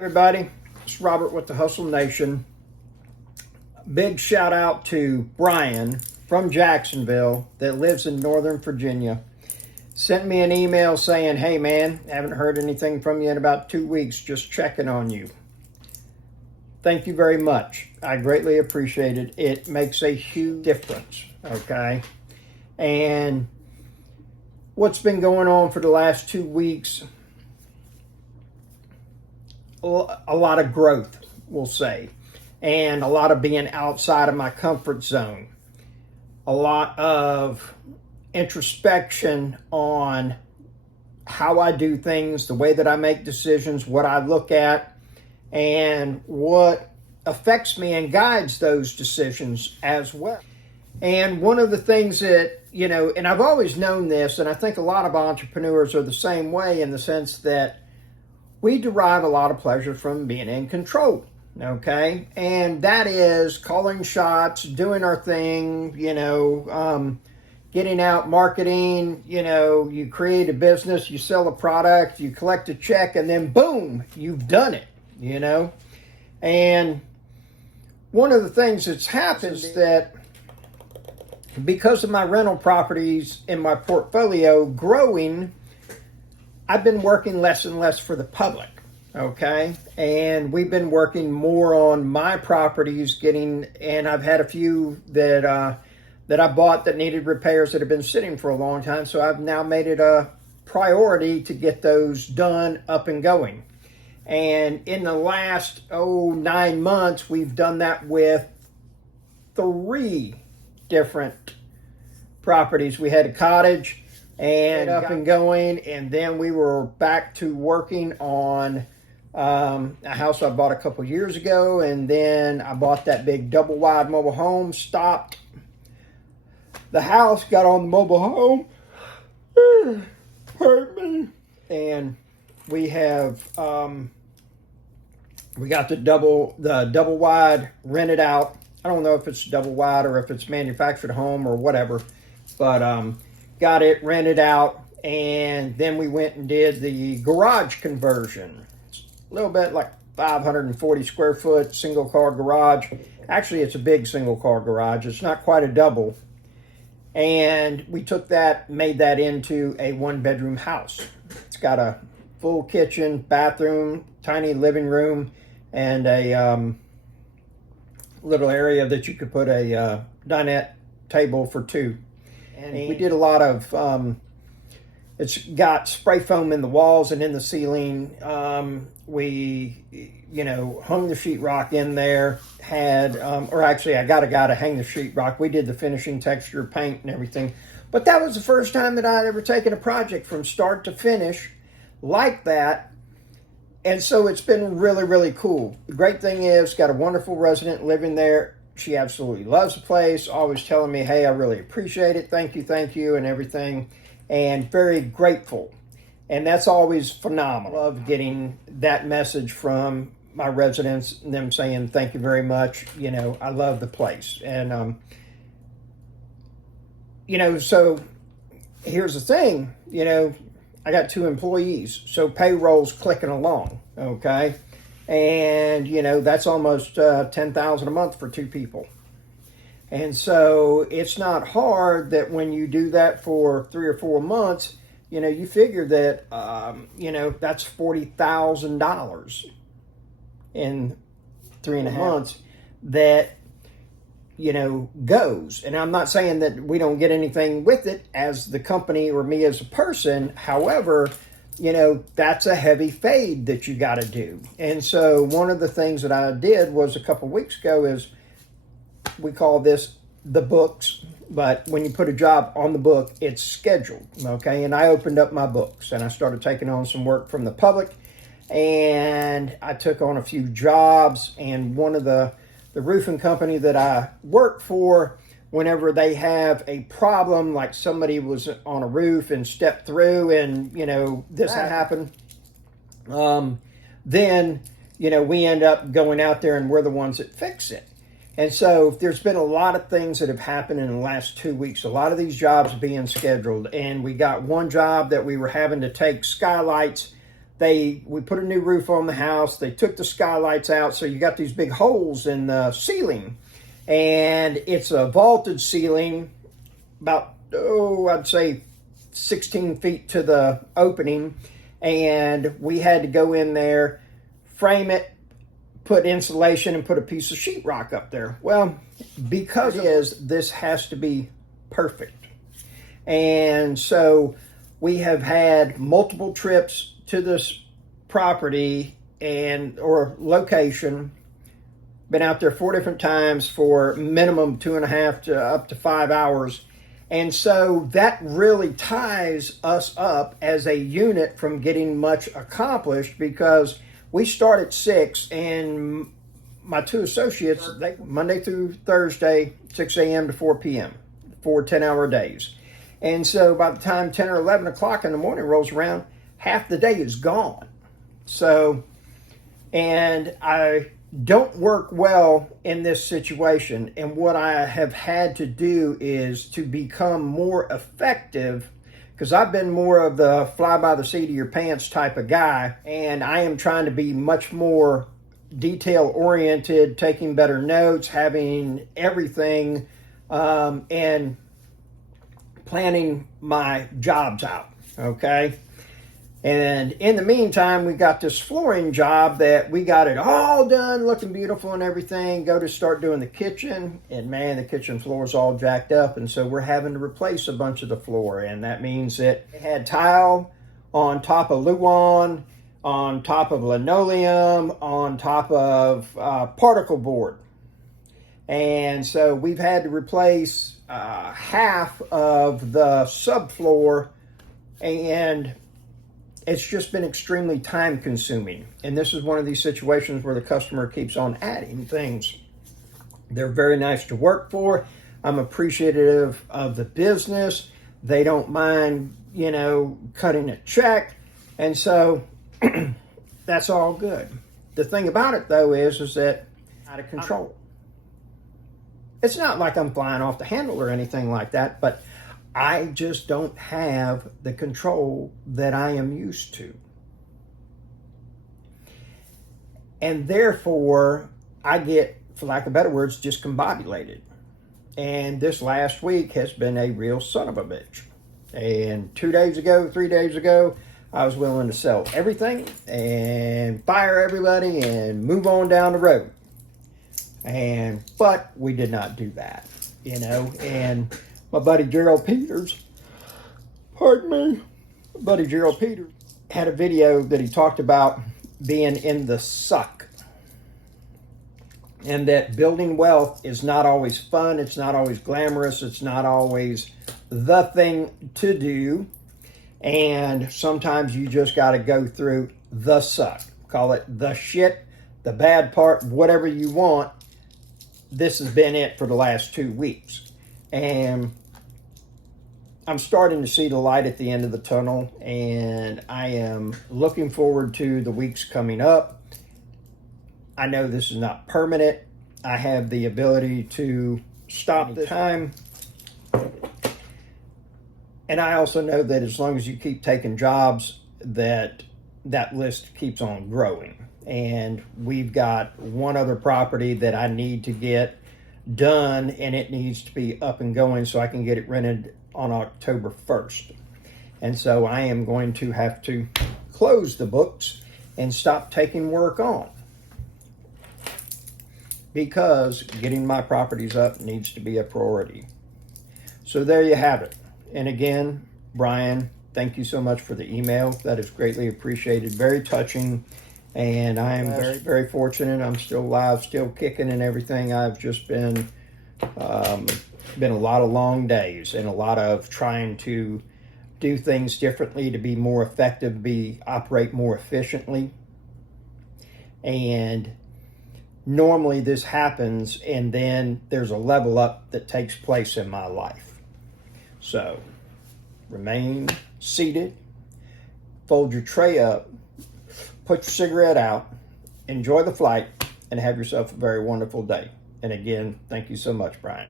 Everybody, it's Robert with the Hustle Nation. Big shout out to Brian from Jacksonville that lives in Northern Virginia. Sent me an email saying, hey man, haven't heard anything from you in about 2 weeks, just checking on you. Thank you very much. I greatly appreciate it. It makes a huge difference, okay? And what's been going on for the last 2 weeks, a lot of growth, we'll say, and a lot of being outside of my comfort zone, a lot of introspection on how I do things, the way that I make decisions, what I look at, and what affects me and guides those decisions as well. And one of the things that, and I've always known this, and I think a lot of entrepreneurs are the same way in the sense that we derive a lot of pleasure from being in control, okay? And that is calling shots, doing our thing, getting out, marketing, you create a business, you sell a product, you collect a check, and then boom, you've done it, And one of the things that's happened is that because of my rental properties in my portfolio growing, I've been working less and less for the public, okay? And we've been working more on my properties and I've had a few that I bought that needed repairs that have been sitting for a long time. So I've now made it a priority to get those done, up and going. And in the last, 9 months, we've done that with 3 different properties. We had a cottage and up and going, and then we were back to working on a house I bought a couple years ago, and then I bought that big double wide mobile home, stopped the house, got on the mobile home, pardon me, and we have we got the double wide rented out. I don't know if it's double wide or if it's manufactured home or whatever, but got it rented out, and then we went and did the garage conversion. It's a little bit like 540 square foot single car garage. Actually, it's a big single car garage. It's not quite a double. And we took that, made that into a 1-bedroom house. It's got a full kitchen, bathroom, tiny living room, and a little area that you could put a dinette table for 2. And we did a lot of, it's got spray foam in the walls and in the ceiling. We, hung the sheetrock in there, or actually I got a guy to hang the sheetrock. We did the finishing, texture, paint, and everything. But that was the first time that I'd ever taken a project from start to finish like that. And so it's been really, really cool. The great thing is, got a wonderful resident living there. She absolutely loves the place, always telling me, hey, I really appreciate it. Thank you, and everything. And very grateful. And that's always phenomenal. I love getting that message from my residents, and them saying, thank you very much. I love the place. And, so here's the thing, I got 2 employees, so payroll's clicking along, okay? And, that's almost $10,000 a month for 2 people. And so it's not hard that when you do that for 3 or 4 months, you figure that, that's $40,000 in 3.5 months that, goes. And I'm not saying that we don't get anything with it as the company or me as a person. However, that's a heavy fade that you got to do. And so one of the things that I did was a couple weeks ago is, we call this the books, but when you put a job on the book, it's scheduled, okay? And I opened up my books and I started taking on some work from the public, and I took on a few jobs, and one of the roofing company that I work for, whenever they have a problem, like somebody was on a roof and stepped through and, this happened, then, we end up going out there and we're the ones that fix it. And so there's been a lot of things that have happened in the last 2 weeks, a lot of these jobs being scheduled. And we got one job that we were having to take skylights we put a new roof on the house. They took the skylights out, so you got these big holes in the ceiling. And it's a vaulted ceiling, about, I'd say 16 feet to the opening. And we had to go in there, frame it, put insulation, and put a piece of sheetrock up there. Well, because this has to be perfect. And so we have had multiple trips to this property or location, been out there 4 different times for minimum 2.5 to up to 5 hours. And so that really ties us up as a unit from getting much accomplished, because we start at 6 and my 2 associates, Monday through Thursday, 6 a.m. to 4 p.m., 4 10-hour days. And so by the time 10 or 11 o'clock in the morning rolls around, half the day is gone. So, and I don't work well in this situation. And what I have had to do is to become more effective, because I've been more of the fly by the seat of your pants type of guy. And I am trying to be much more detail oriented, taking better notes, having everything, and planning my jobs out. Okay. And in the meantime, we got this flooring job that we got it all done, looking beautiful and everything. Go to start doing the kitchen, and man, the kitchen floor is all jacked up. And so we're having to replace a bunch of the floor. And that means that it had tile on top of Luan, on top of linoleum, on top of particle board. And so we've had to replace half of the subfloor, and it's just been extremely time consuming. And this is one of these situations where the customer keeps on adding things. They're very nice to work for. I'm appreciative of the business. They don't mind, cutting a check. And so that's all good. The thing about it though is that out of control. It's not like I'm flying off the handle or anything like that, but I just don't have the control that I am used to. And therefore, I get, for lack of better words, discombobulated. And this last week has been a real son of a bitch. And 3 days ago, I was willing to sell everything and fire everybody and move on down the road. But we did not do that, and my buddy Gerald Peters, had a video that he talked about being in the suck. And that building wealth is not always fun, it's not always glamorous, it's not always the thing to do. And sometimes you just got to go through the suck. Call it the shit, the bad part, whatever you want. This has been it for the last 2 weeks. And I'm starting to see the light at the end of the tunnel, and I am looking forward to the weeks coming up. I know this is not permanent. I have the ability to stop the time. And I also know that as long as you keep taking jobs, that list keeps on growing. And we've got one other property that I need to get done, and it needs to be up and going so I can get it rented on October 1st. And so I am going to have to close the books and stop taking work on, because getting my properties up needs to be a priority. So there you have it. And again, Brian, thank you so much for the email. That is greatly appreciated. Very touching. And I am very, very fortunate. I'm still alive, still kicking and everything. I've just been a lot of long days and a lot of trying to do things differently, to be more effective, operate more efficiently. And normally this happens, and then there's a level up that takes place in my life. So remain seated, fold your tray up, put your cigarette out, enjoy the flight, and have yourself a very wonderful day. And again, thank you so much, Brian.